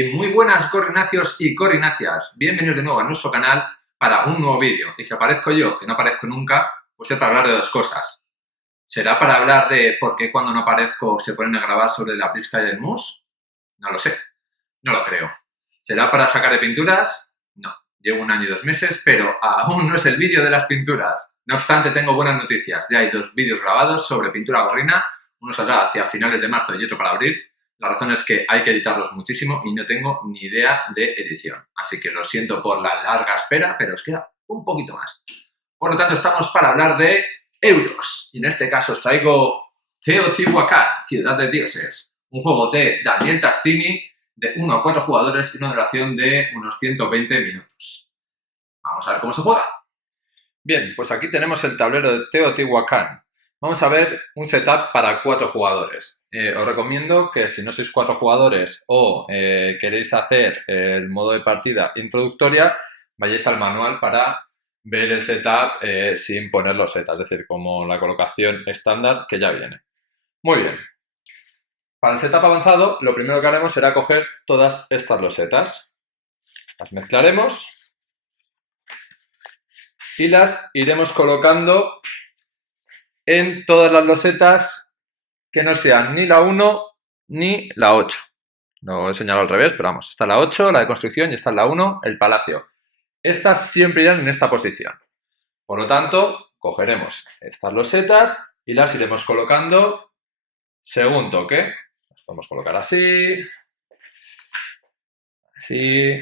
Y muy buenas corrinacios y corrinacias, bienvenidos de nuevo a nuestro canal para un nuevo vídeo. Y si aparezco yo, que no aparezco nunca, pues es para hablar de dos cosas. ¿Será para hablar de por qué cuando no aparezco se ponen a grabar sobre la brisca y el mus? No lo sé, no lo creo. ¿Será para sacar de pinturas? No, llevo 1 año y 2 meses, pero aún no es el vídeo de las pinturas. No obstante, tengo buenas noticias. Ya hay 2 vídeos grabados sobre pintura gorrina. Uno saldrá hacia finales de marzo y otro para abril. La razón es que hay que editarlos muchísimo y no tengo ni idea de edición. Así que lo siento por la larga espera, pero os queda un poquito más. Por lo tanto, estamos para hablar de euros. Y en este caso os traigo Teotihuacán, Ciudad de Dioses. Un juego de Daniel Tascini de 1 a 4 jugadores y una duración de unos 120 minutos. Vamos a ver cómo se juega. Bien, pues aquí tenemos el tablero de Teotihuacán. Vamos a ver un setup para 4 jugadores. Os recomiendo que si no sois 4 jugadores o queréis hacer el modo de partida introductoria, vayáis al manual para ver el setup sin poner los setas, es decir, como la colocación estándar que ya viene. Muy bien. Para el setup avanzado, lo primero que haremos será coger todas estas losetas. Las mezclaremos y las iremos colocando en todas las losetas que no sean ni la 1 ni la 8. Lo he señalado al revés, pero vamos, está la 8, la de construcción, y está la 1, el palacio. Estas siempre irán en esta posición. Por lo tanto, cogeremos estas losetas y las iremos colocando según toque. Las podemos colocar así, así,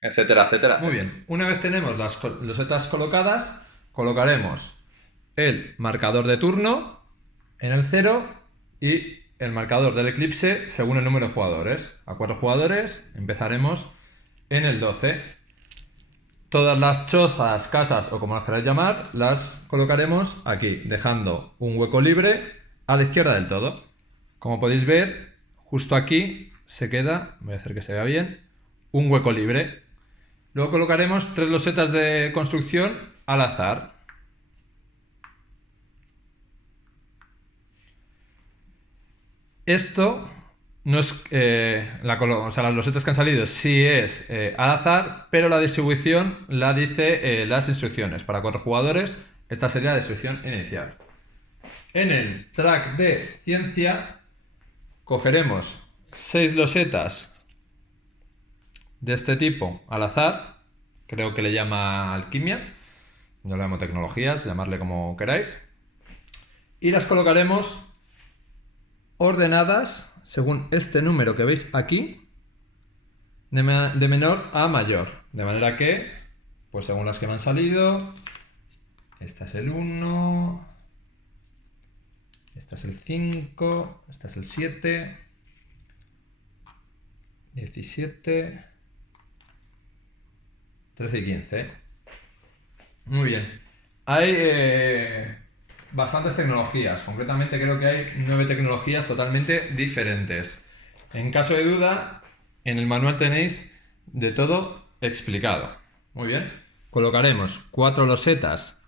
etcétera, etcétera. Muy bien, una vez tenemos las losetas colocadas, colocaremos el marcador de turno en el 0 y el marcador del eclipse según el número de jugadores. A 4 jugadores empezaremos en el 12. Todas las chozas, casas o como las queráis llamar, las colocaremos aquí, dejando un hueco libre a la izquierda del todo. Como podéis ver, justo aquí se queda, voy a hacer que se vea bien, un hueco libre. Luego colocaremos 3 losetas de construcción al azar. Esto no es las losetas que han salido sí es al azar, pero la distribución la dice las instrucciones. Para 4 jugadores, esta sería la distribución inicial. En el track de ciencia cogeremos 6 losetas de este tipo al azar. Creo que le llama alquimia. Yo le llamo tecnologías, llamarle como queráis. Y las colocaremos ordenadas según este número que veis aquí, de menor a mayor. De manera que, pues según las que me han salido, esta es el 1, esta es el 5, esta es el 7, 17, 13 y 15. Muy bien. Hay bastantes tecnologías, concretamente creo que hay 9 tecnologías totalmente diferentes. En caso de duda, en el manual tenéis de todo explicado. Muy bien, colocaremos 4 losetas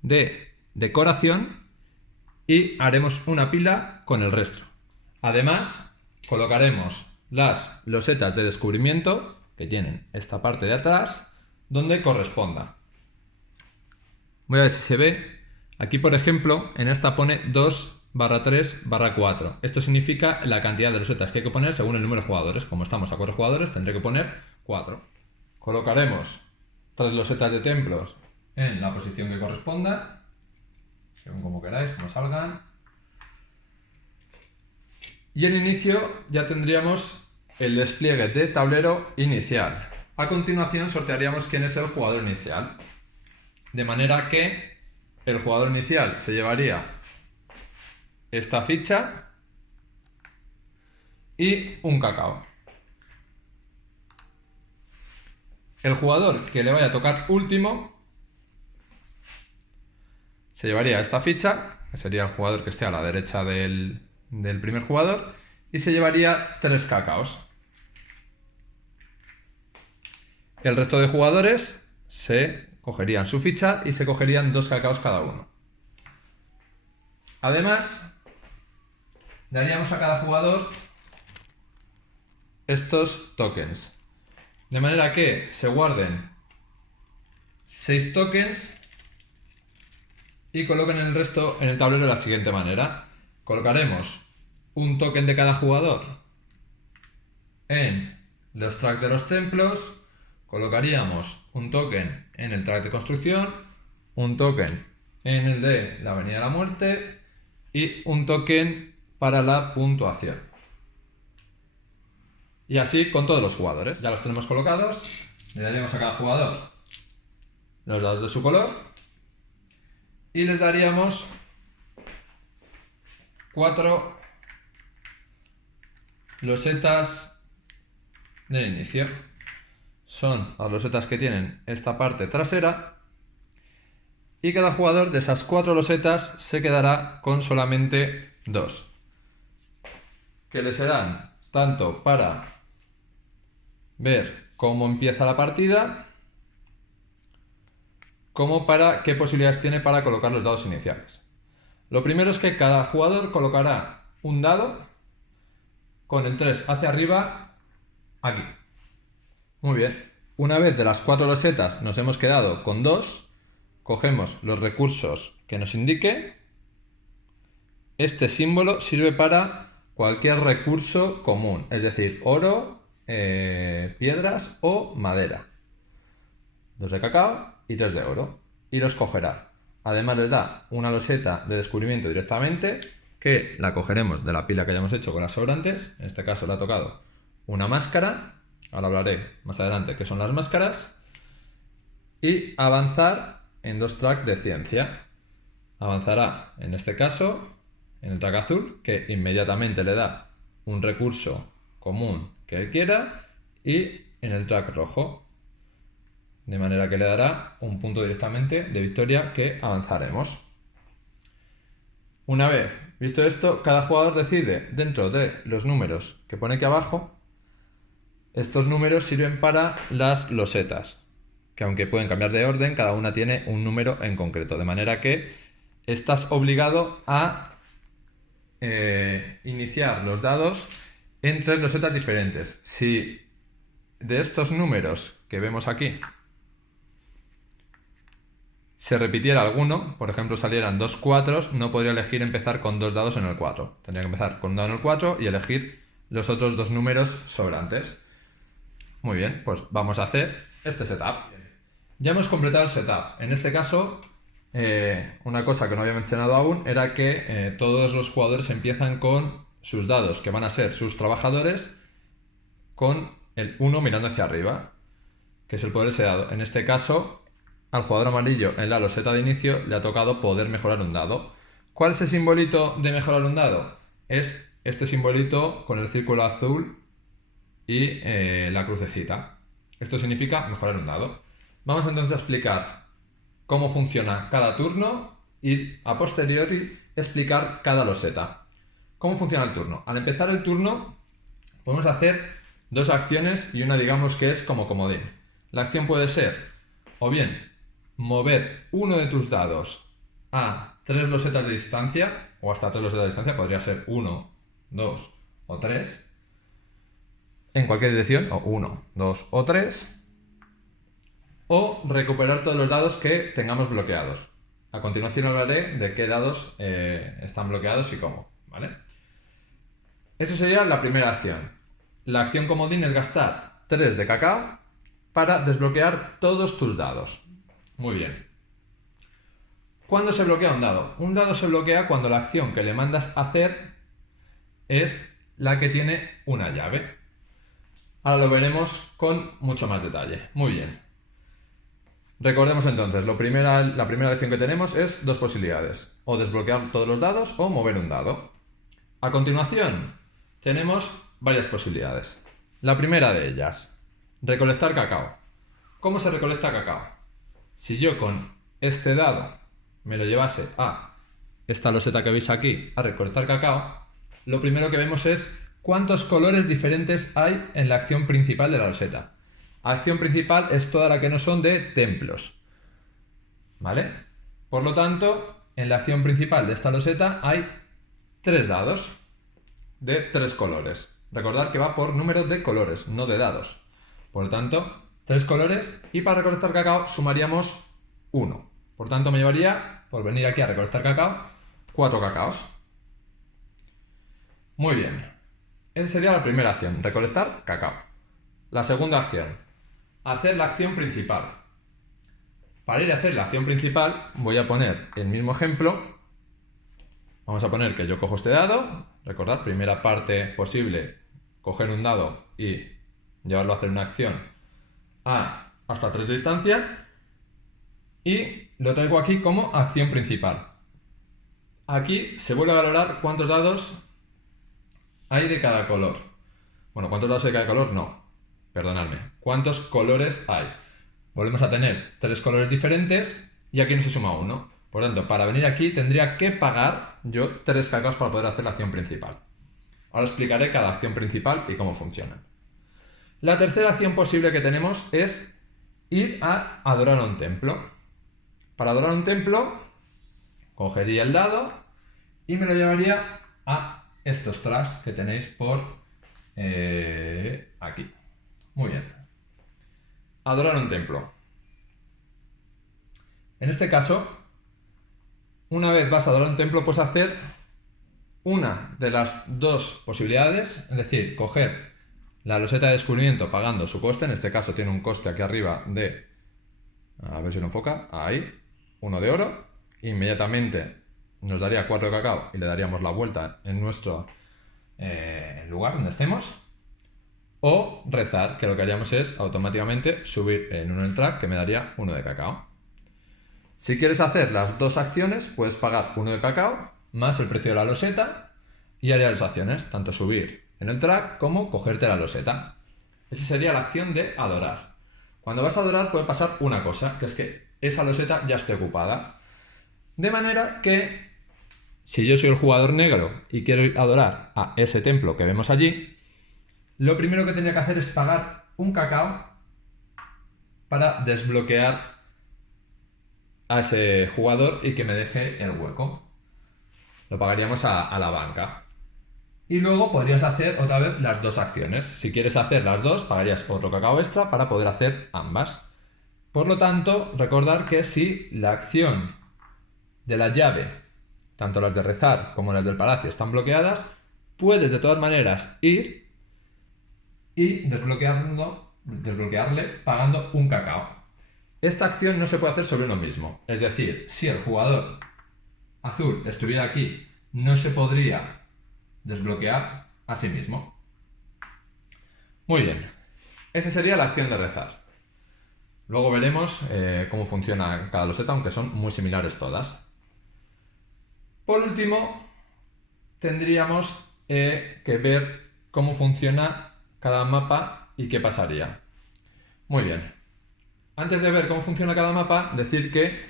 de decoración y haremos una pila con el resto. Además, colocaremos las losetas de descubrimiento que tienen esta parte de atrás donde corresponda. Voy a ver si se ve. Aquí, por ejemplo, en esta pone 2/3/4. Esto significa la cantidad de losetas que hay que poner según el número de jugadores. Como estamos a 4 jugadores, tendré que poner 4. Colocaremos 3 losetas de templos en la posición que corresponda, según como queráis, como salgan. Y en inicio ya tendríamos el despliegue de tablero inicial. A continuación sortearíamos quién es el jugador inicial. De manera que el jugador inicial se llevaría esta ficha y un cacao. El jugador que le vaya a tocar último se llevaría esta ficha, que sería el jugador que esté a la derecha del primer jugador, y se llevaría 3 cacaos. El resto de jugadores se cogerían su ficha y se cogerían 2 cacaos cada uno. Además, daríamos a cada jugador estos tokens. De manera que se guarden 6 tokens y coloquen el resto en el tablero de la siguiente manera. Colocaremos un token de cada jugador en los tracks de los templos, colocaríamos un token en el track de construcción, un token en el de la Avenida de la Muerte y un token para la puntuación. Y así con todos los jugadores. Ya los tenemos colocados, le daríamos a cada jugador los dados de su color y les daríamos 4 losetas del inicio. Son las losetas que tienen esta parte trasera y cada jugador de esas 4 losetas se quedará con solamente 2, que le serán tanto para ver cómo empieza la partida como para qué posibilidades tiene para colocar los dados iniciales. Lo primero es que cada jugador colocará un dado con el 3 hacia arriba aquí. Muy bien. Una vez de las 4 losetas nos hemos quedado con 2, cogemos los recursos que nos indique. Este símbolo sirve para cualquier recurso común, es decir, oro, piedras o madera. 2 de cacao y 3 de oro. Y los cogerá. Además les da una loseta de descubrimiento directamente, que la cogeremos de la pila que hayamos hecho con las sobrantes. En este caso le ha tocado una máscara. Ahora hablaré más adelante qué son las máscaras. Y avanzar en 2 tracks de ciencia. Avanzará, en este caso, en el track azul, que inmediatamente le da un recurso común que él quiera, y en el track rojo. De manera que le dará un punto directamente de victoria que avanzaremos. Una vez visto esto, cada jugador decide dentro de los números que pone aquí abajo. Estos números sirven para las losetas, que aunque pueden cambiar de orden, cada una tiene un número en concreto. De manera que estás obligado a iniciar los dados en 3 losetas diferentes. Si de estos números que vemos aquí se repitiera alguno, por ejemplo salieran 2 4, no podría elegir empezar con 2 dados en el 4. Tendría que empezar con un dado en el 4 y elegir los otros 2 números sobrantes. Muy bien, pues vamos a hacer este setup. Ya hemos completado el setup. En este caso, una cosa que no había mencionado aún era que todos los jugadores empiezan con sus dados, que van a ser sus trabajadores, con el 1 mirando hacia arriba, que es el poder de ese dado. En este caso, al jugador amarillo en la loseta de inicio le ha tocado poder mejorar un dado. ¿Cuál es el simbolito de mejorar un dado? Es este simbolito con el círculo azul y la crucecita. Esto significa mejorar un dado. Vamos entonces a explicar cómo funciona cada turno y a posteriori explicar cada loseta. ¿Cómo funciona el turno? Al empezar el turno podemos hacer 2 acciones y una digamos que es como comodín. La acción puede ser o bien mover uno de tus dados a 3 losetas de distancia, o hasta 3 losetas de distancia, podría ser 1, 2 o 3, en cualquier dirección, o 1, 2 o 3, o recuperar todos los dados que tengamos bloqueados. A continuación hablaré de qué dados están bloqueados y cómo, ¿vale? Eso sería la primera acción. La acción comodín es gastar 3 de cacao para desbloquear todos tus dados. Muy bien. ¿Cuándo se bloquea un dado? Un dado se bloquea cuando la acción que le mandas hacer es la que tiene una llave. Ahora lo veremos con mucho más detalle. Muy bien. Recordemos entonces, la primera lección que tenemos es 2 posibilidades. O desbloquear todos los dados o mover un dado. A continuación, tenemos varias posibilidades. La primera de ellas, recolectar cacao. ¿Cómo se recolecta cacao? Si yo con este dado me lo llevase a esta loseta que veis aquí, a recolectar cacao, lo primero que vemos es cuántos colores diferentes hay en la acción principal de la loseta. Acción principal es toda la que no son de templos, ¿vale? Por lo tanto, en la acción principal de esta loseta hay 3 dados de 3 colores. Recordad que va por número de colores, no de dados. Por lo tanto, 3 colores y para recolectar cacao sumaríamos 1. Por tanto, me llevaría, por venir aquí a recolectar cacao, 4 cacaos. Muy bien. Esa sería la primera acción, recolectar cacao. La segunda acción, hacer la acción principal. Para ir a hacer la acción principal, voy a poner el mismo ejemplo. Vamos a poner que yo cojo este dado. Recordad, primera parte posible, coger un dado y llevarlo a hacer una acción hasta 3 de distancia. Y lo traigo aquí como acción principal. Aquí se vuelve a valorar cuántos dados hay de cada color. Bueno, ¿cuántos dados hay de cada color? No, perdonadme. ¿Cuántos colores hay? Volvemos a tener 3 colores diferentes y aquí no se suma 1. Por lo tanto, para venir aquí tendría que pagar yo 3 cacaos para poder hacer la acción principal. Ahora explicaré cada acción principal y cómo funcionan. La tercera acción posible que tenemos es ir a adorar a un templo. Para adorar a un templo, cogería el dado y me lo llevaría a estos tracks que tenéis por aquí. Muy bien. Adorar a un templo. En este caso, una vez vas a adorar a un templo, puedes hacer una de las dos posibilidades, es decir, coger la loseta de descubrimiento pagando su coste. En este caso tiene un coste aquí arriba de, a ver si lo enfoca, ahí, 1 de oro. Inmediatamente nos daría 4 de cacao y le daríamos la vuelta en nuestro lugar donde estemos. O rezar, que lo que haríamos es automáticamente subir en 1 el track, que me daría 1 de cacao. Si quieres hacer las dos acciones, puedes pagar 1 de cacao más el precio de la loseta y harías las acciones, tanto subir en el track como cogerte la loseta. Esa sería la acción de adorar. Cuando vas a adorar puede pasar una cosa, que es que esa loseta ya esté ocupada. De manera que, si yo soy el jugador negro y quiero adorar a ese templo que vemos allí, lo primero que tendría que hacer es pagar un cacao para desbloquear a ese jugador y que me deje el hueco. Lo pagaríamos a la banca. Y luego podrías hacer otra vez las dos acciones. Si quieres hacer las dos, pagarías otro cacao extra para poder hacer ambas. Por lo tanto, recordar que si la acción de la llave, tanto las de rezar como las del palacio, están bloqueadas, puedes de todas maneras ir y desbloquearle pagando un cacao. Esta acción no se puede hacer sobre uno mismo. Es decir, si el jugador azul estuviera aquí, no se podría desbloquear a sí mismo. Muy bien. Esa sería la acción de rezar. Luego veremos cómo funciona cada loseta, aunque son muy similares todas. Por último, tendríamos que ver cómo funciona cada mapa y qué pasaría. Muy bien. Antes de ver cómo funciona cada mapa, decir que,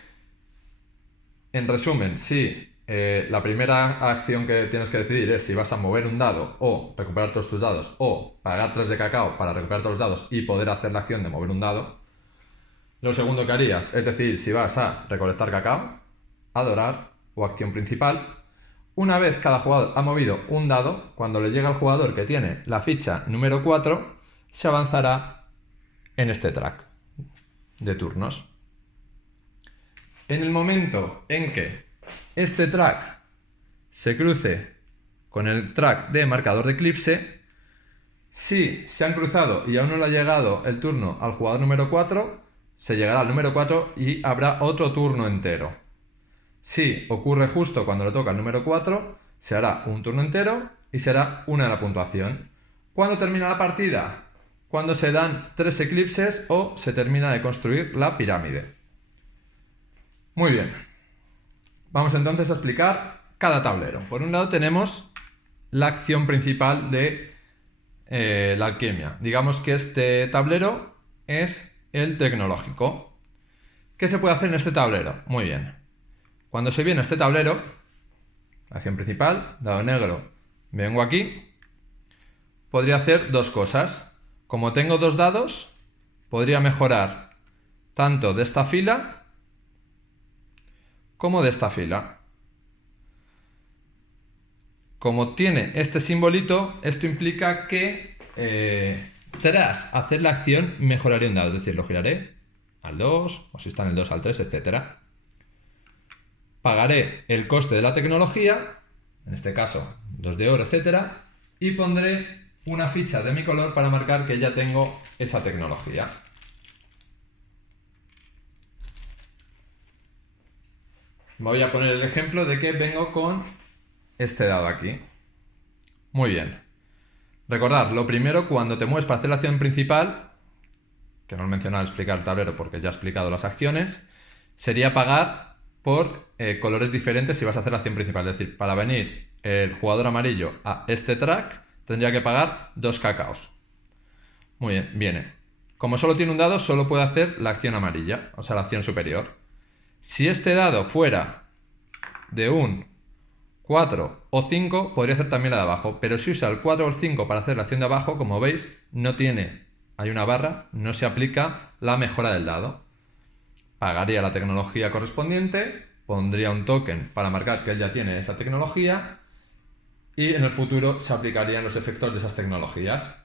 en resumen, si la primera acción que tienes que decidir es si vas a mover un dado o recuperar todos tus dados o pagar 3 de cacao para recuperar todos los dados y poder hacer la acción de mover un dado, lo segundo que harías es decidir si vas a recolectar cacao, adorar o acción principal. Una vez cada jugador ha movido un dado, cuando le llega al jugador que tiene la ficha número 4, se avanzará en este track de turnos. En el momento en que este track se cruce con el track de marcador de eclipse, si se han cruzado y aún no le ha llegado el turno al jugador número 4, se llegará al número 4 y habrá otro turno entero. Si ocurre justo cuando le toca al número 4, se hará un turno entero y será una de la puntuación. ¿Cuándo termina la partida? Cuando se dan 3 eclipses o se termina de construir la pirámide. Muy bien. Vamos entonces a explicar cada tablero. Por un lado tenemos la acción principal de la alquimia. Digamos que este tablero es el tecnológico. ¿Qué se puede hacer en este tablero? Muy bien. Cuando se viene a este tablero, acción principal, dado negro, vengo aquí, podría hacer dos cosas. Como tengo 2 dados, podría mejorar tanto de esta fila como de esta fila. como tiene este simbolito, esto implica que tras hacer la acción mejoraré un dado, es decir, lo giraré al 2, o si está en el 2 al 3, etc. Pagaré el coste de la tecnología, en este caso 2 de oro, etc. Y pondré una ficha de mi color para marcar que ya tengo esa tecnología. Voy a poner el ejemplo de que vengo con este dado aquí. Muy bien. Recordad, lo primero, cuando te mueves para hacer la acción principal, que no he mencionado al explicar el tablero porque ya he explicado las acciones, sería pagar por colores diferentes si vas a hacer la acción principal. Es decir, para venir el jugador amarillo a este track, tendría que pagar 2 cacaos. Muy bien, viene. Como solo tiene un dado, solo puede hacer la acción amarilla, o sea, la acción superior. Si este dado fuera de un 4 o 5, podría hacer también la de abajo, pero si usa el 4 o el 5 para hacer la acción de abajo, como veis, no tiene, hay una barra, no se aplica la mejora del dado. Pagaría la tecnología correspondiente, pondría un token para marcar que él ya tiene esa tecnología y en el futuro se aplicarían los efectos de esas tecnologías.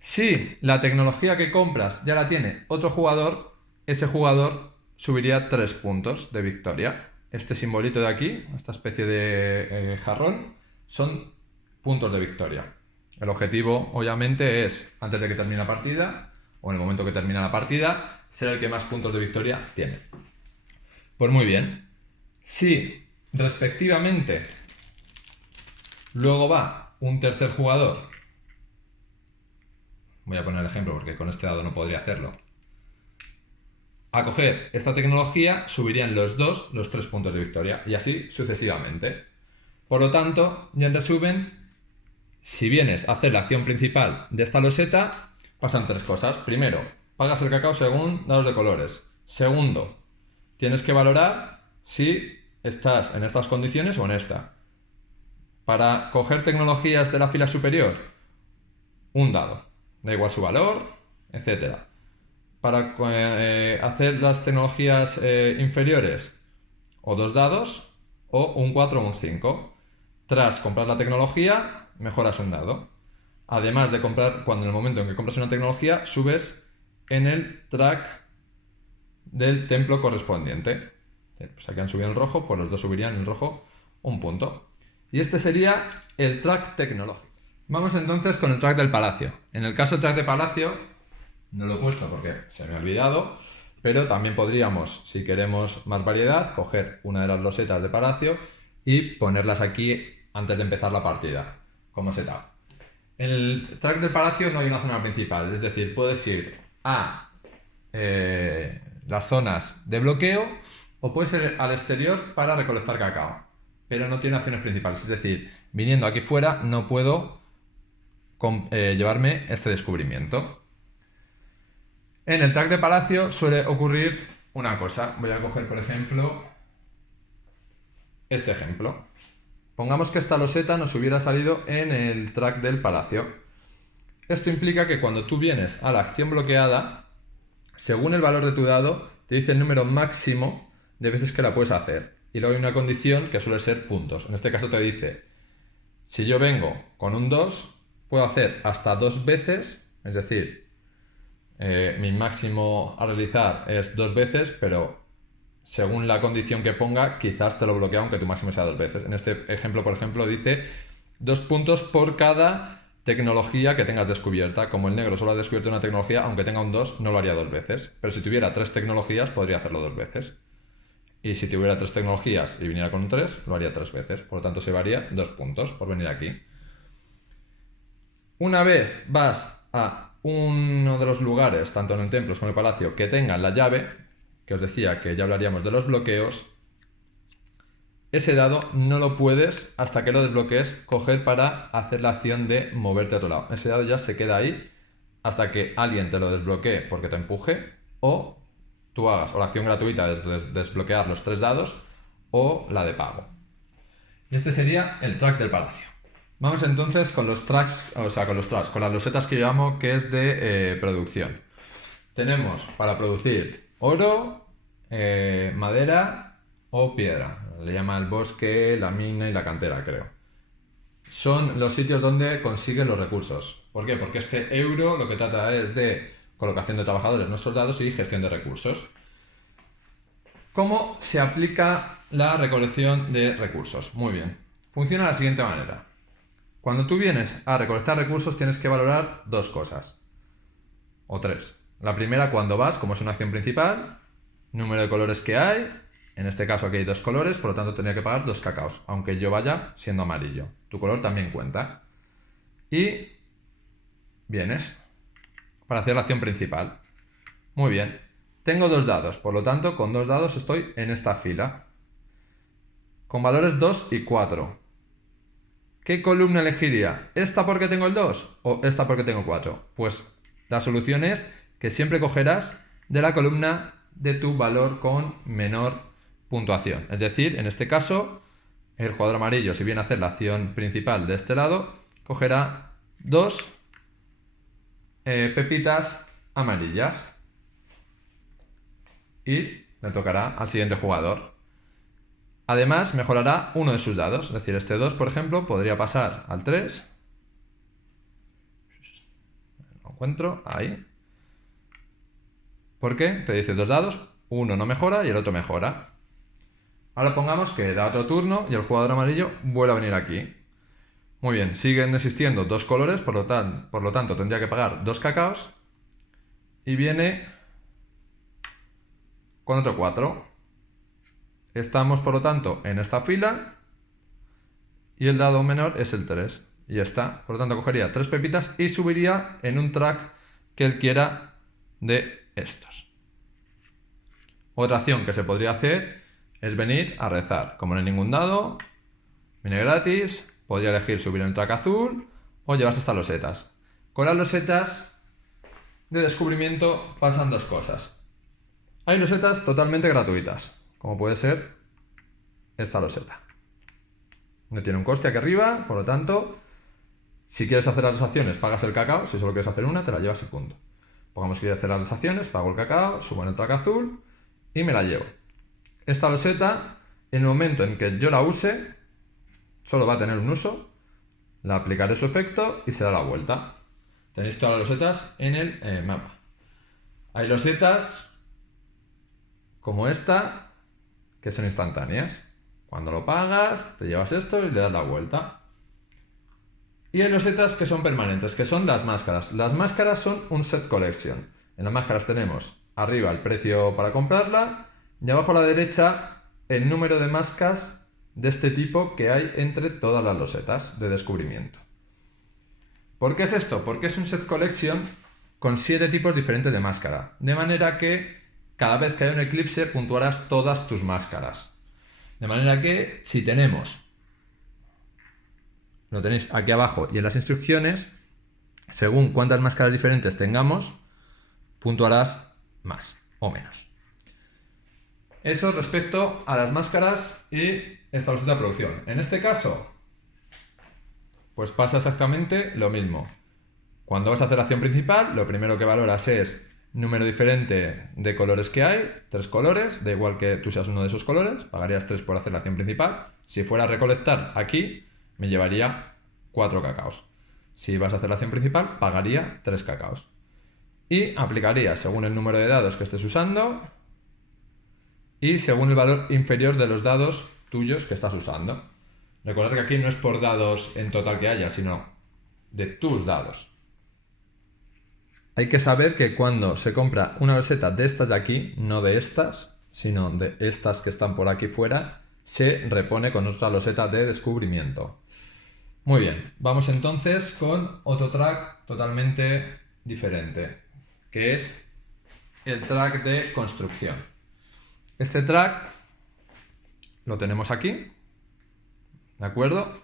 Si la tecnología que compras ya la tiene otro jugador, ese jugador subiría 3 puntos de victoria. Este simbolito de aquí, esta especie de jarrón, son puntos de victoria. El objetivo, obviamente, es, antes de que termine la partida, o en el momento que termina la partida, ser el que más puntos de victoria tiene. Pues muy bien. Si, respectivamente, luego va un tercer jugador, voy a poner el ejemplo porque con este dado no podría hacerlo, a coger esta tecnología, subirían los dos los 3 puntos de victoria y así sucesivamente. Por lo tanto, ya en resumen, si vienes a hacer la acción principal de esta loseta, pasan 3 cosas. Primero, pagas el cacao según dados de colores. Segundo, tienes que valorar si estás en estas condiciones o en esta. Para coger tecnologías de la fila superior, un dado, da igual su valor, etcétera. Para hacer las tecnologías inferiores, o 2 dados, o un 4 o un 5. Tras comprar la tecnología, mejoras un dado. Además de comprar, cuando en el momento en que compras una tecnología, subes en el track del templo correspondiente. Pues aquí han subido en el rojo, pues los dos subirían en el rojo un punto. Y este sería el track tecnológico. Vamos entonces con el track del palacio. En el caso del track de palacio, no lo he puesto porque se me ha olvidado, pero también podríamos, si queremos más variedad, coger una de las losetas de palacio y ponerlas aquí antes de empezar la partida, como setup. En el track del palacio no hay una zona principal, es decir, puedes ir a las zonas de bloqueo o puedes ir al exterior para recolectar cacao, pero no tiene acciones principales, es decir, viniendo aquí fuera no puedo llevarme este descubrimiento. En el track de palacio suele ocurrir una cosa. Voy a coger, por ejemplo, este ejemplo. Pongamos que esta loseta nos hubiera salido en el track del palacio. Esto implica que cuando tú vienes a la acción bloqueada, según el valor de tu dado, te dice el número máximo de veces que la puedes hacer. Y luego hay una condición que suele ser puntos. En este caso te dice, si yo vengo con un 2, puedo hacer hasta 2 veces, es decir, mi máximo a realizar es 2 veces, pero según la condición que ponga, quizás te lo bloquea aunque tu máximo sea 2 veces. En este ejemplo, por ejemplo, dice 2 puntos por cada tecnología que tengas descubierta. Como el negro solo ha descubierto una tecnología, aunque tenga un 2, no lo haría 2 veces. Pero si tuviera 3 tecnologías, podría hacerlo 2 veces. Y si tuviera 3 tecnologías y viniera con un 3, lo haría 3 veces. Por lo tanto, se varía 2 puntos por venir aquí. Una vez vas a uno de los lugares, tanto en el templo como en el palacio, que tengan la llave, que os decía que ya hablaríamos de los bloqueos, ese dado no lo puedes, hasta que lo desbloquees, coger para hacer la acción de moverte a otro lado. Ese dado ya se queda ahí hasta que alguien te lo desbloquee porque te empuje, o tú hagas o la acción gratuita de desbloquear los 3 dados, o la de pago. Y este sería el track del palacio. Vamos entonces con los tracks, con las losetas que llamo, que es de producción. Tenemos para producir oro, madera o piedra. Le llama el bosque, la mina y la cantera, creo. son los sitios donde consigues los recursos. ¿Por qué? Porque este euro lo que trata es de colocación de trabajadores en nuestros dados y gestión de recursos. ¿Cómo se aplica la recolección de recursos? Muy bien. Funciona de la siguiente manera. Cuando tú vienes a recolectar recursos tienes que valorar dos cosas. O tres. La primera, cuando vas, como es una acción principal, número de colores que hay. En este caso aquí hay 2 colores, por lo tanto tendría que pagar 2 cacaos, aunque yo vaya siendo amarillo. Tu color también cuenta. Y vienes para hacer la acción principal. Muy bien. Tengo 2 dados, por lo tanto con 2 dados estoy en esta fila. Con valores 2 y 4. ¿Qué columna elegiría? ¿Esta porque tengo el 2 o esta porque tengo 4? Pues la solución es que siempre cogerás de la columna de tu valor con menor puntuación. Es decir, en este caso, el jugador amarillo, si viene a hacer la acción principal de este lado, cogerá 2 pepitas amarillas y le tocará al siguiente jugador. Además, mejorará uno de sus dados. Es decir, este 2, por ejemplo, podría pasar al 3. Lo encuentro, ahí. ¿Por qué? Te dice 2 dados, uno no mejora y el otro mejora. Ahora pongamos que da otro turno y el jugador amarillo vuelve a venir aquí. Muy bien, siguen existiendo 2 colores, por lo tanto tendría que pagar 2 cacaos. Y viene con otro 4. Estamos, por lo tanto, en esta fila. Y el dado menor es el 3. Y ya está. Por lo tanto, cogería 3 pepitas y subiría en un track que él quiera de estos. Otra acción que se podría hacer es venir a rezar. Como no hay ningún dado, viene gratis. Podría elegir subir en un track azul o llevarse hasta losetas. Con las losetas de descubrimiento pasan 2 cosas. Hay losetas totalmente gratuitas, como puede ser esta loseta. No tiene un coste aquí arriba, por lo tanto, si quieres hacer las 2 acciones, pagas el cacao. Si solo quieres hacer una, te la llevas y punto. Pongamos que quiero hacer las 2 acciones, pago el cacao, subo en el track azul y me la llevo. Esta loseta, en el momento en que yo la use, solo va a tener un uso, la aplicaré su efecto y se da la vuelta. Tenéis todas las losetas en el mapa. Hay losetas como esta, que son instantáneas. Cuando lo pagas, te llevas esto y le das la vuelta. Y hay losetas que son permanentes, que son las máscaras. Las máscaras son un set collection. En las máscaras tenemos arriba el precio para comprarla y abajo a la derecha el número de máscaras de este tipo que hay entre todas las losetas de descubrimiento. ¿Por qué es esto? Porque es un set collection con 7 tipos diferentes de máscara. De manera que cada vez que haya un eclipse puntuarás todas tus máscaras. De manera que si tenemos, lo tenéis aquí abajo y en las instrucciones, según cuántas máscaras diferentes tengamos, puntuarás más o menos. Eso respecto a las máscaras y esta loseta de producción. En este caso, pues pasa exactamente lo mismo. Cuando vas a hacer la acción principal, lo primero que valoras es número diferente de colores que hay, 3 colores, da igual que tú seas uno de esos colores, pagarías 3 por hacer la acción principal. Si fuera a recolectar aquí, me llevaría 4 cacaos. Si vas a hacer la acción principal, pagaría 3 cacaos. Y aplicaría según el número de dados que estés usando y según el valor inferior de los dados tuyos que estás usando. Recordad que aquí no es por dados en total que haya, sino de tus dados. Hay que saber que cuando se compra una loseta de estas de aquí, no de estas, sino de estas que están por aquí fuera, se repone con otra loseta de descubrimiento. Muy bien, vamos entonces con otro track totalmente diferente, que es el track de construcción. Este track lo tenemos aquí, ¿de acuerdo?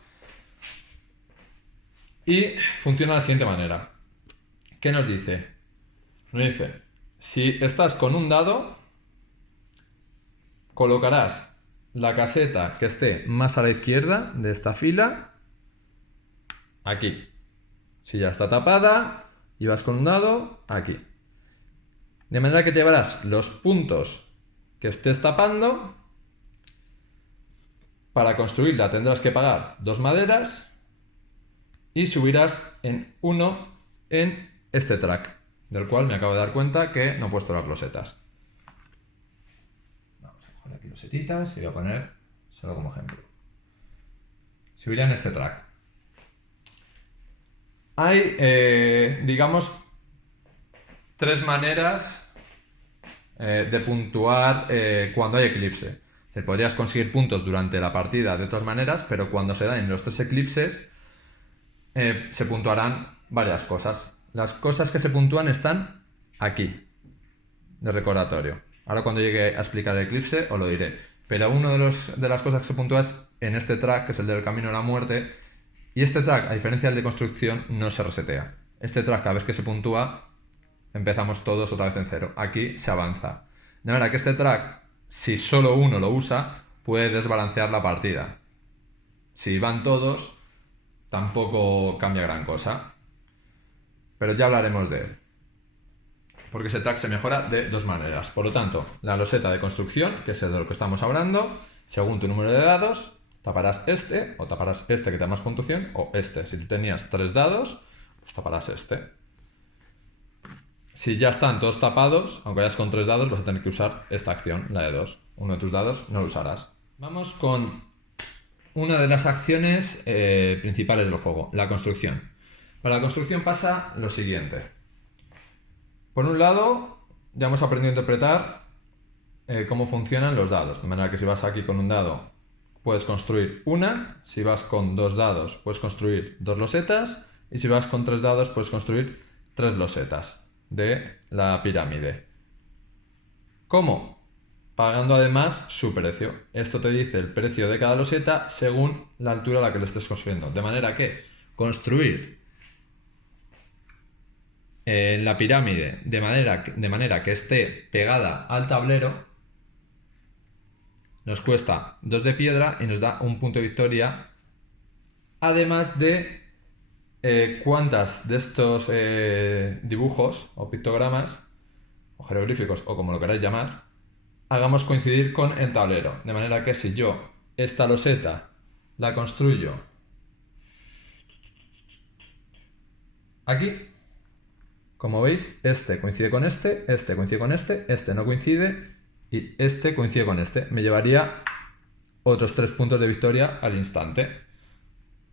Y funciona de la siguiente manera. ¿Qué nos dice? Nos dice, si estás con un dado, colocarás la caseta que esté más a la izquierda de esta fila, aquí. Si ya está tapada y vas con un dado, aquí. De manera que te llevarás los puntos que estés tapando. Para construirla tendrás que pagar 2 maderas y subirás en 1 en este track, del cual me acabo de dar cuenta que no he puesto las losetas. Vamos a coger aquí losetitas y voy a poner solo como ejemplo. Subiría en este track. Hay, digamos, 3 maneras de puntuar cuando hay eclipse. Podrías conseguir puntos durante la partida de otras maneras, pero cuando se dan los 3 eclipses se puntuarán varias cosas. Las cosas que se puntúan están aquí, de recordatorio. Ahora cuando llegue a explicar el eclipse os lo diré. Pero una de las cosas que se puntúa es en este track, que es el del camino a la muerte. Y este track, a diferencia del de construcción, no se resetea. Este track, cada vez que se puntúa, empezamos todos otra vez en 0. Aquí se avanza. De manera que este track, si solo uno lo usa, puede desbalancear la partida. Si van todos, tampoco cambia gran cosa. Pero ya hablaremos de él. Porque ese track se mejora de 2 maneras. Por lo tanto, la loseta de construcción, que es de lo que estamos hablando, según tu número de dados, taparás este, o taparás este que te da más puntuación, o este. Si tú tenías 3 dados, pues taparás este. Si ya están todos tapados, aunque vayas con 3 dados, vas a tener que usar esta acción, la de 2. Uno de tus dados no lo usarás. Vamos con una de las acciones principales del juego, la construcción. Para la construcción pasa lo siguiente. Por un lado, ya hemos aprendido a interpretar cómo funcionan los dados. De manera que si vas aquí con un dado, puedes construir una. Si vas con 2 dados, puedes construir 2 losetas. Y si vas con 3 dados, puedes construir 3 losetas de la pirámide. ¿Cómo? Pagando además su precio. Esto te dice el precio de cada loseta según la altura a la que lo estés construyendo. De manera que construir la pirámide de manera que esté pegada al tablero nos cuesta 2 de piedra y nos da un punto de victoria, además de cuántas de estos dibujos o pictogramas o jeroglíficos o como lo queráis llamar hagamos coincidir con el tablero. De manera que si yo esta loseta la construyo aquí, como veis, este coincide con este coincide con este no coincide y este coincide con este. Me llevaría otros 3 puntos de victoria al instante.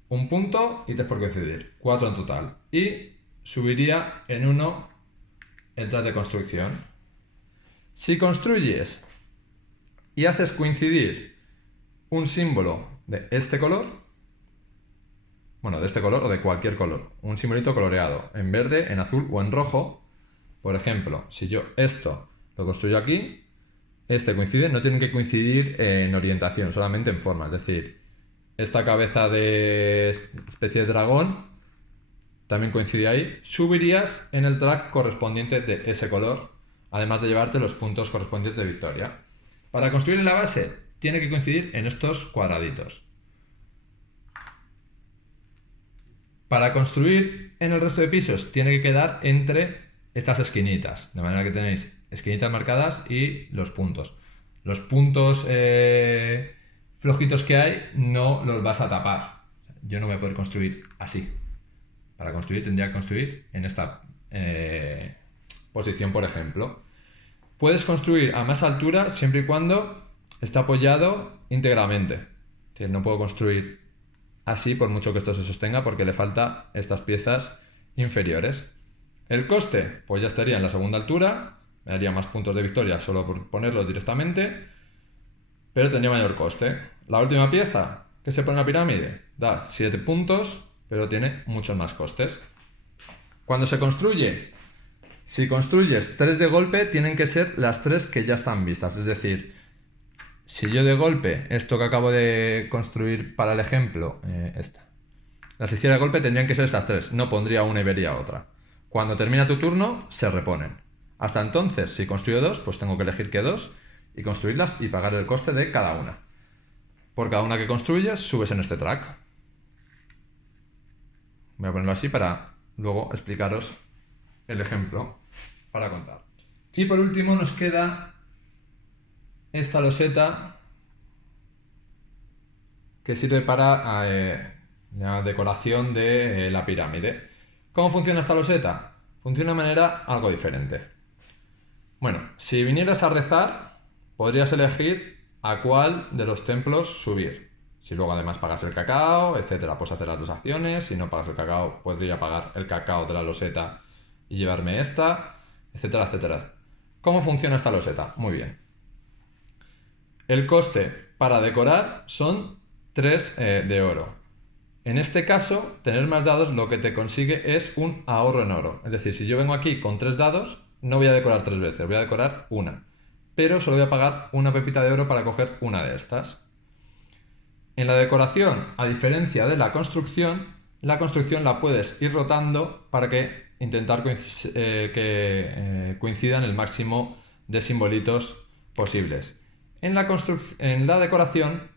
1 punto y 3 por coincidir. 4 en total. Y subiría en 1 el track de construcción. Si construyes y haces coincidir un símbolo de este color, bueno, de este color o de cualquier color, un simbolito coloreado, en verde, en azul o en rojo. Por ejemplo, si yo esto lo construyo aquí, este coincide, no tienen que coincidir en orientación, solamente en forma. Es decir, esta cabeza de especie de dragón también coincide ahí. Subirías en el track correspondiente de ese color, además de llevarte los puntos correspondientes de victoria. Para construir en la base, tiene que coincidir en estos cuadraditos. Para construir en el resto de pisos tiene que quedar entre estas esquinitas, de manera que tenéis esquinitas marcadas y los puntos. Los puntos flojitos que hay no los vas a tapar. Yo no voy a poder construir así. Para construir tendría que construir en esta posición, por ejemplo. Puedes construir a más altura siempre y cuando esté apoyado íntegramente. Es decir, no puedo construir así por mucho que esto se sostenga porque le falta estas piezas inferiores. El coste, pues ya estaría en la segunda altura, me daría más puntos de victoria solo por ponerlo directamente, pero tendría mayor coste. La última pieza que se pone en la pirámide da 7 puntos, pero tiene muchos más costes. Cuando se construye, si construyes 3 de golpe, tienen que ser las 3 que ya están vistas, es decir, si yo de golpe, esto que acabo de construir para el ejemplo, las hiciera de golpe tendrían que ser estas 3, no pondría una y vería otra. Cuando termina tu turno, se reponen. Hasta entonces, si construyo 2, pues tengo que elegir qué 2 y construirlas y pagar el coste de cada una. Por cada una que construyes, subes en este track. Voy a ponerlo así para luego explicaros el ejemplo para contar. Y por último nos queda esta loseta que sirve para la decoración de la pirámide. ¿Cómo funciona esta loseta? Funciona de manera algo diferente. Bueno, si vinieras a rezar, podrías elegir a cuál de los templos subir. Si luego además pagas el cacao, etcétera, puedes hacer las dos acciones. Si no pagas el cacao, podría pagar el cacao de la loseta y llevarme esta, etcétera, etcétera. ¿Cómo funciona esta loseta? Muy bien. El coste para decorar son 3 de oro. En este caso, tener más dados lo que te consigue es un ahorro en oro. Es decir, si yo vengo aquí con 3 dados, no voy a decorar 3 veces, voy a decorar una. Pero solo voy a pagar una pepita de oro para coger una de estas. En la decoración, a diferencia de la construcción la puedes ir rotando para que intentar que coincidan el máximo de simbolitos posibles. En la decoración,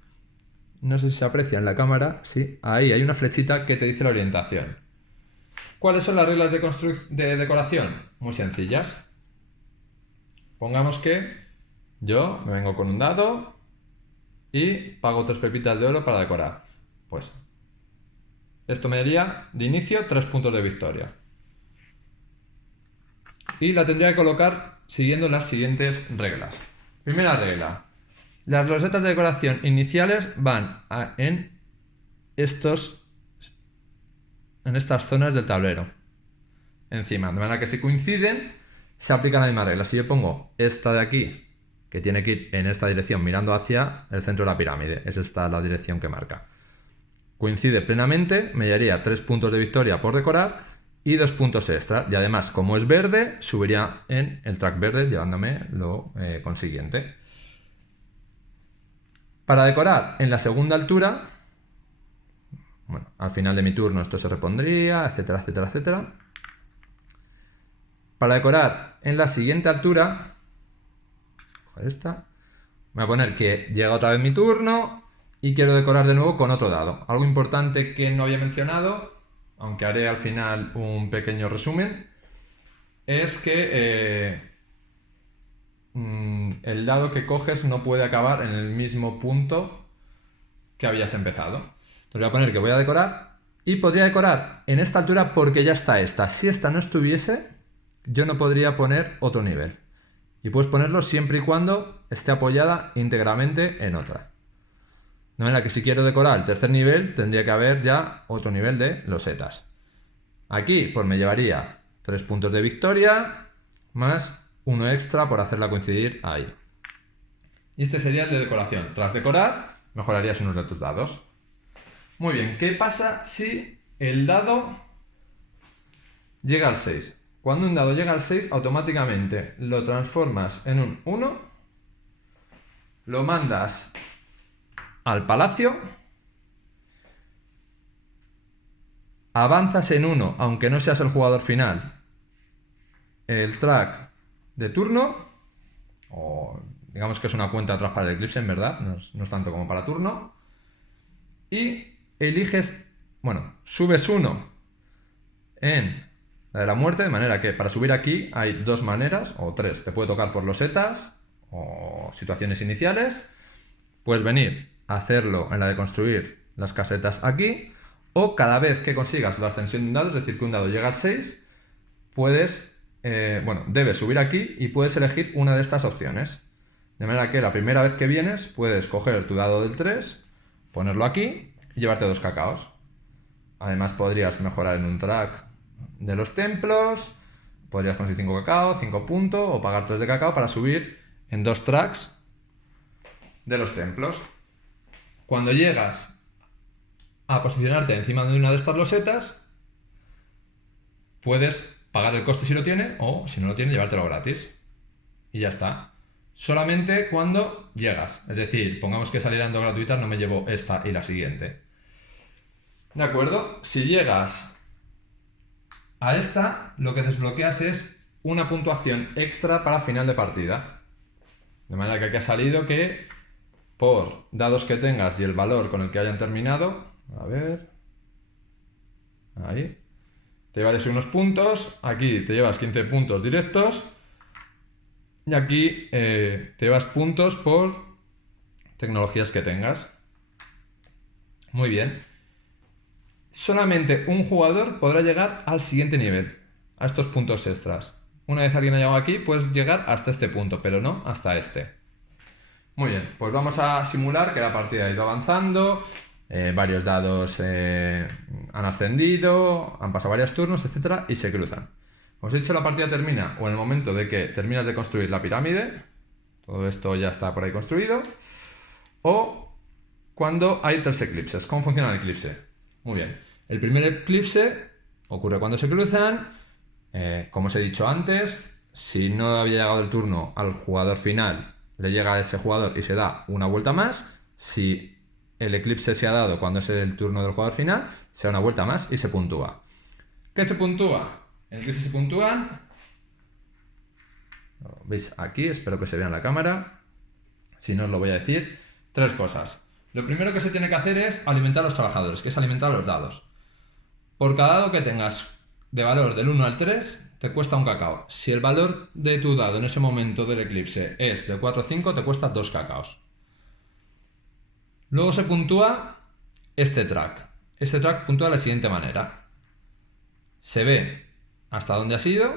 no sé si se aprecia en la cámara, sí, ahí hay una flechita que te dice la orientación. ¿Cuáles son las reglas de decoración? Muy sencillas. Pongamos que yo me vengo con un dado y pago 3 pepitas de oro para decorar. Pues esto me daría de inicio 3 puntos de victoria. Y la tendría que colocar siguiendo las siguientes reglas. Primera regla. Las losetas de decoración iniciales van en estas zonas del tablero. Encima, de manera que si coinciden, se aplica la misma regla. Si yo pongo esta de aquí, que tiene que ir en esta dirección mirando hacia el centro de la pirámide, es esta la dirección que marca. Coincide plenamente, me daría 3 puntos de victoria por decorar y 2 puntos extra. Y además, como es verde, subiría en el track verde llevándome lo consiguiente. Para decorar en la segunda altura, bueno, al final de mi turno esto se repondría, etcétera, etcétera, etcétera. Para decorar en la siguiente altura, esta, voy a poner que llega otra vez mi turno y quiero decorar de nuevo con otro dado. Algo importante que no había mencionado, aunque haré al final un pequeño resumen, es que el dado que coges no puede acabar en el mismo punto que habías empezado. Entonces voy a poner que voy a decorar y podría decorar en esta altura porque ya está esta. Si esta no estuviese, yo no podría poner otro nivel. Y puedes ponerlo siempre y cuando esté apoyada íntegramente en otra. De manera que si quiero decorar el tercer nivel, tendría que haber ya otro nivel de losetas. Aquí pues me llevaría 3 puntos de victoria más uno extra por hacerla coincidir ahí. Y este sería el de decoración. Tras decorar, mejorarías unos de tus dados. Muy bien, ¿qué pasa si el dado llega al 6? Cuando un dado llega al 6, automáticamente lo transformas en un 1, lo mandas al palacio, avanzas en 1, aunque no seas el jugador final, el track de turno, o digamos que es una cuenta atrás para el Eclipse, en verdad, no es tanto como para turno, y eliges, bueno, subes 1 en la de la muerte, de manera que para subir aquí hay 2 maneras, o 3, te puede tocar por losetas o situaciones iniciales, puedes venir a hacerlo en la de construir las casetas aquí, o cada vez que consigas la ascensión de un dado, es decir, que un dado llega al 6, puedes, debes subir aquí y puedes elegir una de estas opciones. De manera que la primera vez que vienes puedes coger tu dado del 3, ponerlo aquí y llevarte 2 cacaos. Además podrías mejorar en un track de los templos, podrías conseguir 5 cacao, 5 puntos o pagar 3 de cacao para subir en 2 tracks de los templos. Cuando llegas a posicionarte encima de una de estas losetas, puedes pagar el coste si lo tiene o si no lo tiene llevártelo gratis y ya está. Solamente cuando llegas, es decir, pongamos que salieran 2 gratuitas, no me llevo esta y la siguiente. ¿De acuerdo? Si llegas a esta, lo que desbloqueas es una puntuación extra para final de partida. De manera que aquí ha salido que por dados que tengas y el valor con el que hayan terminado, a ver, ahí, te llevarás unos puntos, aquí te llevas 15 puntos directos y aquí te llevas puntos por tecnologías que tengas. Muy bien. solamente un jugador podrá llegar al siguiente nivel, a estos puntos extras. Una vez alguien ha llegado aquí, puedes llegar hasta este punto, pero no hasta este. Muy bien, pues vamos a simular que la partida ha ido avanzando, varios dados han ascendido, han pasado varios turnos, etc. y se cruzan. Os he dicho, la partida termina o en el momento de que terminas de construir la pirámide, todo esto ya está por ahí construido, o cuando hay 3 eclipses. ¿Cómo funciona el eclipse? Muy bien, el primer eclipse ocurre cuando se cruzan. Como os he dicho antes, si no había llegado el turno al jugador final, le llega a ese jugador y se da una vuelta más. Si el eclipse se ha dado cuando es el turno del jugador final, se da una vuelta más y se puntúa. ¿Qué se puntúa? En el eclipse se puntúan, lo veis aquí, espero que se vea en la cámara, si no os lo voy a decir, 3 cosas. Lo primero que se tiene que hacer es alimentar a los trabajadores, que es alimentar a los dados. Por cada dado que tengas de valor del 1 al 3, te cuesta un cacao. Si el valor de tu dado en ese momento del eclipse es de 4 o 5, te cuesta 2 cacaos. Luego se puntúa este track. Este track puntúa de la siguiente manera. Se ve hasta dónde has ido.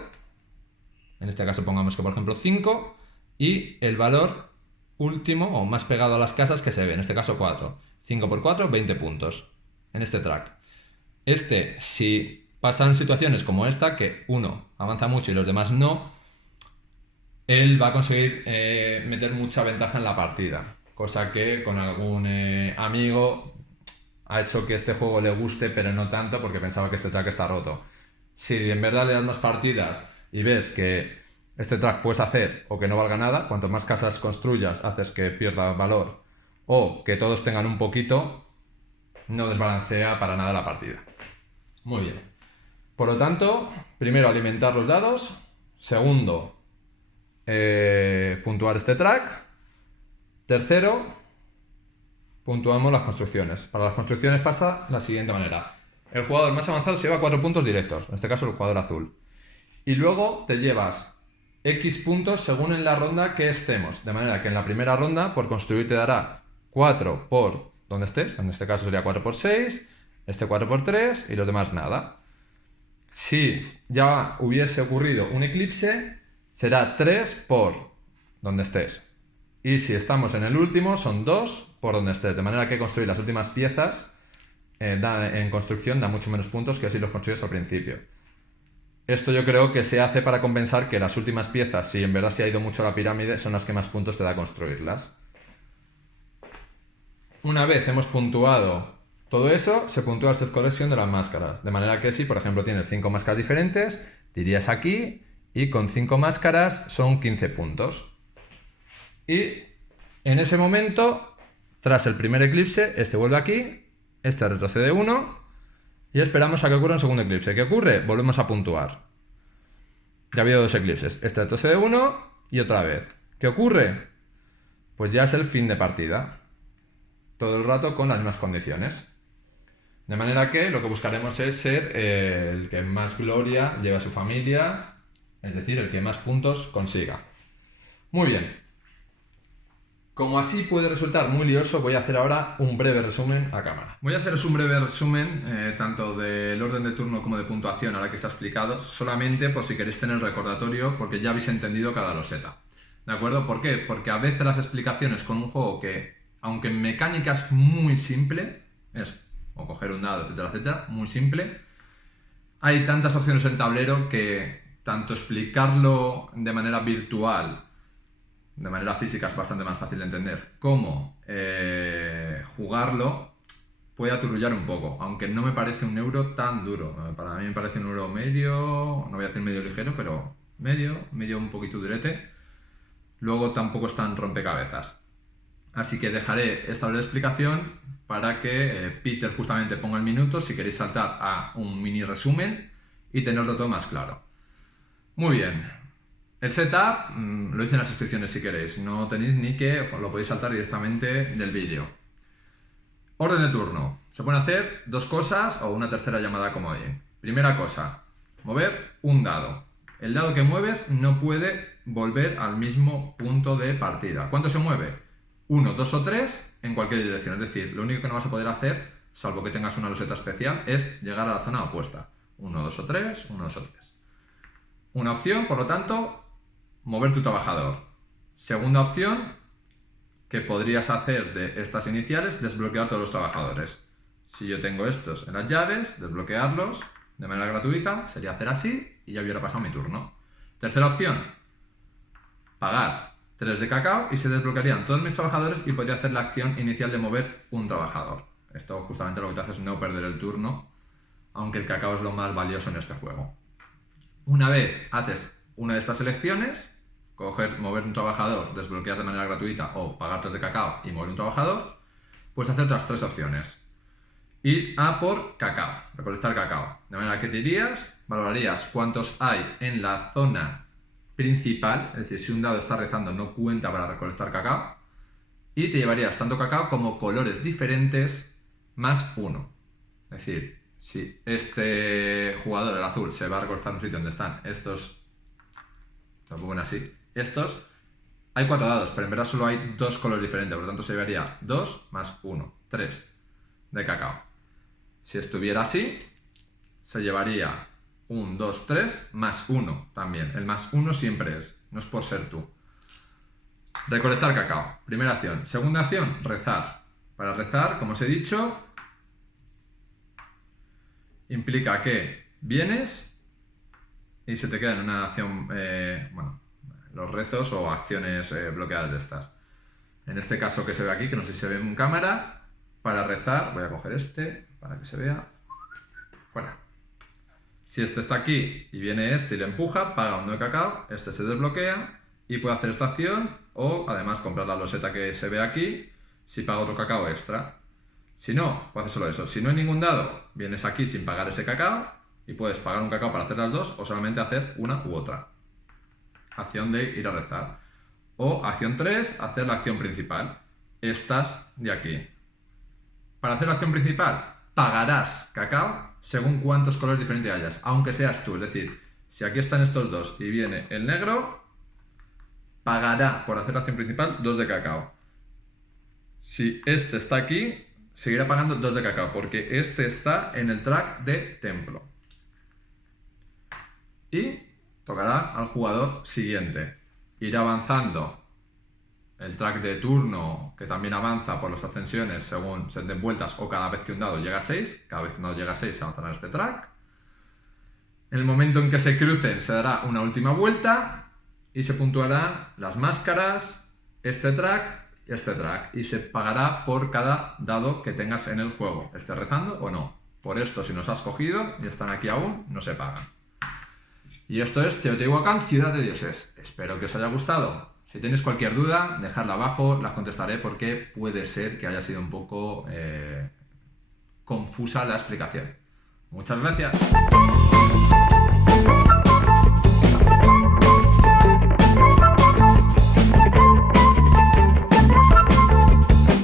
En este caso pongamos que por ejemplo 5. Y el valor último o más pegado a las casas que se ve. En este caso 4. 5 por 4, 20 puntos. En este track. Si pasan situaciones como esta, que uno avanza mucho y los demás no, él va a conseguir meter mucha ventaja en la partida. Cosa que con algún amigo ha hecho que este juego le guste, pero no tanto porque pensaba que este track está roto. Si en verdad le das más partidas y ves que este track puedes hacer o que no valga nada, cuanto más casas construyas haces que pierda valor o que todos tengan un poquito, no desbalancea para nada la partida. Muy bien. Por lo tanto, primero alimentar los dados. Segundo, puntuar este track. Tercero, puntuamos las construcciones. Para las construcciones pasa la siguiente manera. El jugador más avanzado se lleva 4 puntos directos, en este caso el jugador azul. Y luego te llevas X puntos según en la ronda que estemos. De manera que en la primera ronda, por construir te dará 4 por donde estés. En este caso sería 4 por 6, este 4 por 3 y los demás nada. Si ya hubiese ocurrido un eclipse, será 3 por donde estés. Y si estamos en el último, son 2 por donde estés. De manera que construir las últimas piezas en construcción da mucho menos puntos que si los construyes al principio. Esto yo creo que se hace para compensar que las últimas piezas, si en verdad se ha ido mucho la pirámide, son las que más puntos te da construirlas. Una vez hemos puntuado todo eso, se puntúa el set collection de las máscaras. De manera que si, por ejemplo, tienes 5 máscaras diferentes, te irías aquí y con 5 máscaras son 15 puntos. Y en ese momento, tras el primer eclipse, este vuelve aquí, este retrocede 1 y esperamos a que ocurra un segundo eclipse. ¿Qué ocurre? Volvemos a puntuar. Ya ha habido 2 eclipses. Este retrocede 1 y otra vez. ¿Qué ocurre? Pues ya es el fin de partida. Todo el rato con las mismas condiciones. De manera que lo que buscaremos es ser el que más gloria lleve a su familia, es decir, el que más puntos consiga. Muy bien. Como así puede resultar muy lioso, voy a hacer ahora un breve resumen a cámara. Voy a haceros un breve resumen tanto del orden de turno como de puntuación ahora que se ha explicado, solamente por si queréis tener recordatorio, porque ya habéis entendido cada loseta. ¿De acuerdo? ¿Por qué? Porque a veces las explicaciones con un juego que, aunque en mecánica es muy simple, o coger un dado, etcétera, etcétera, muy simple, hay tantas opciones en tablero que tanto explicarlo de manera virtual, de manera física es bastante más fácil de entender, como jugarlo puede aturullar un poco, aunque no me parece un euro tan duro. Para mí me parece un euro medio, no voy a decir medio ligero, pero medio un poquito durete. Luego tampoco es tan rompecabezas. Así que dejaré esta breve explicación para que Peter justamente ponga el minuto si queréis saltar a un mini resumen y tenerlo todo más claro. Muy bien. El setup lo hice en las instrucciones si queréis. No tenéis ni que lo podéis saltar directamente del vídeo. Orden de turno. Se pueden hacer 2 cosas o una tercera llamada comodín. Primera cosa, mover un dado. El dado que mueves no puede volver al mismo punto de partida. ¿Cuánto se mueve? 1, 2 o 3 en cualquier dirección. Es decir, lo único que no vas a poder hacer salvo que tengas una loseta especial, es llegar a la zona opuesta. 1, 2 o 3, 1, 2 o 3. Una opción, por lo tanto, mover tu trabajador. Segunda opción, que podrías hacer de estas iniciales, desbloquear todos los trabajadores. Si yo tengo estos en las llaves, desbloquearlos de manera gratuita, sería hacer así y ya hubiera pasado mi turno. Tercera opción, pagar 3 de cacao y se desbloquearían todos mis trabajadores y podría hacer la acción inicial de mover un trabajador. Esto justamente lo que te hace es no perder el turno, aunque el cacao es lo más valioso en este juego. Una vez haces una de estas elecciones, mover un trabajador, desbloquear de manera gratuita o pagar 3 de cacao y mover un trabajador, puedes hacer otras 3 opciones. Ir a por cacao, recolectar cacao. De manera que te irías, valorarías cuántos hay en la zona principal, es decir, si un dado está rezando no cuenta para recolectar cacao, y te llevarías tanto cacao como colores diferentes más 1. Es decir, si este jugador, el azul, se va a recolectar un sitio donde están estos, lo pongo así, estos, hay 4 dados, pero en verdad solo hay 2 colores diferentes, por lo tanto se llevaría 2 más 1, 3 de cacao. Si estuviera así, se llevaría 1, 2, 3, más 1 también. El más 1 siempre es, no es por ser tú. Recolectar cacao, primera acción. Segunda acción, rezar. Para rezar, como os he dicho, implica que vienes y se te queda en una acción, los rezos o acciones bloqueadas de estas. En este caso que se ve aquí, que no sé si se ve en cámara, para rezar, voy a coger este para que se vea. Fuera. Si este está aquí y viene este y le empuja, paga 1 de cacao, este se desbloquea y puede hacer esta acción o además comprar la loseta que se ve aquí si paga otro cacao extra. Si no, pues hace solo eso. Si no hay ningún dado, vienes aquí sin pagar ese cacao y puedes pagar un cacao para hacer las dos o solamente hacer una u otra. Acción de ir a rezar. O acción 3, hacer la acción principal. Estas de aquí. Para hacer la acción principal, pagarás cacao según cuántos colores diferentes hayas, aunque seas tú. Es decir, si aquí están estos dos y viene el negro, pagará por hacer la acción principal 2 de cacao. Si este está aquí, seguirá pagando 2 de cacao, porque este está en el track de templo. Y tocará al jugador siguiente. Irá avanzando el track de turno, que también avanza por las ascensiones según se den vueltas o cada vez que un dado llega a 6. Cada vez que un dado llega a 6 se avanzará este track. En el momento en que se crucen se dará una última vuelta y se puntuarán las máscaras, este track y este track. Y se pagará por cada dado que tengas en el juego, esté rezando o no. Por esto, si nos has cogido y están aquí aún, no se pagan. Y esto es Teotihuacán, Ciudad de Dioses. Espero que os haya gustado. Si tenéis cualquier duda, dejadla abajo, las contestaré porque puede ser que haya sido un poco confusa la explicación. Muchas gracias.